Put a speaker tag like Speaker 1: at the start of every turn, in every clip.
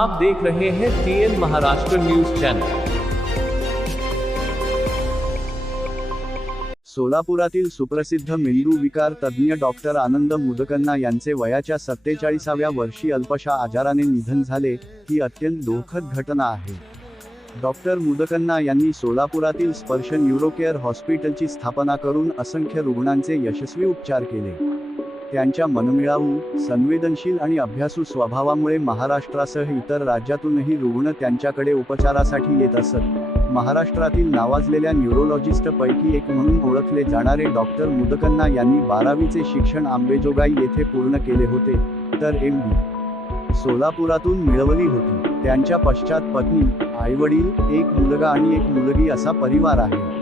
Speaker 1: आप देख रहे हैं टीएन महाराष्ट्र न्यूज चैनल
Speaker 2: सोलापुरातील सुप्रसिद्ध मेंदू विकार तज्ज्ञ डॉक्टर आनंद मुदकन्ना यांचे वयाच्या सत्तेचाळीसाव्या वर्षी अल्पशा आजाराने निधन झाले ही अत्यंत दुःखद घटना आहे. डॉक्टर मुदकन्ना यांनी सोलापुरातील स्पर्श न्यूरोकेअर हॉस्पिटलची स्थापना करून असंख्य रुग्णांचे यशस्वी उपचार केले. त्यांच्या मनमिळावू संवेदनशील आणि अभ्यासू स्वभावामुळे महाराष्ट्रासह इतर राज्यातूनही रुग्ण त्यांच्याकडे उपचारासाठी येत असत. महाराष्ट्रातील नावाजलेल्या न्यूरोलॉजिस्टपैकी एक म्हणून ओळखले जाणारे डॉक्टर मुदकन्ना यांनी बारावीचे शिक्षण आंबेजोगाई येथे पूर्ण केले होते तर एम डी. सोलापुरातून मिळवली होती. त्यांच्या पश्चात पत्नी आईवडील एक मुलगा आणि एक मुलगी असा परिवार आहे.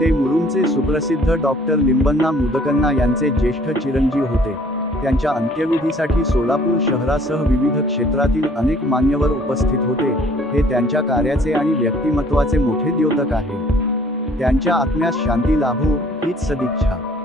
Speaker 2: ते मुरुमचे सुप्रसिद्ध डॉक्टर लिंबन्ना मुदकन्ना यांचे ज्येष्ठ चिरंजीव होते. त्यांच्या अंत्यविधीसाठी सोलापूर शहरासह विविध क्षेत्रातील अनेक मान्यवर उपस्थित होते. हे त्यांच्या कार्याचे आणि व्यक्तिमत्वाचे मोठे द्योतक आहे. त्यांच्या आत्म्यास शांती लाभो हीच सदिच्छा.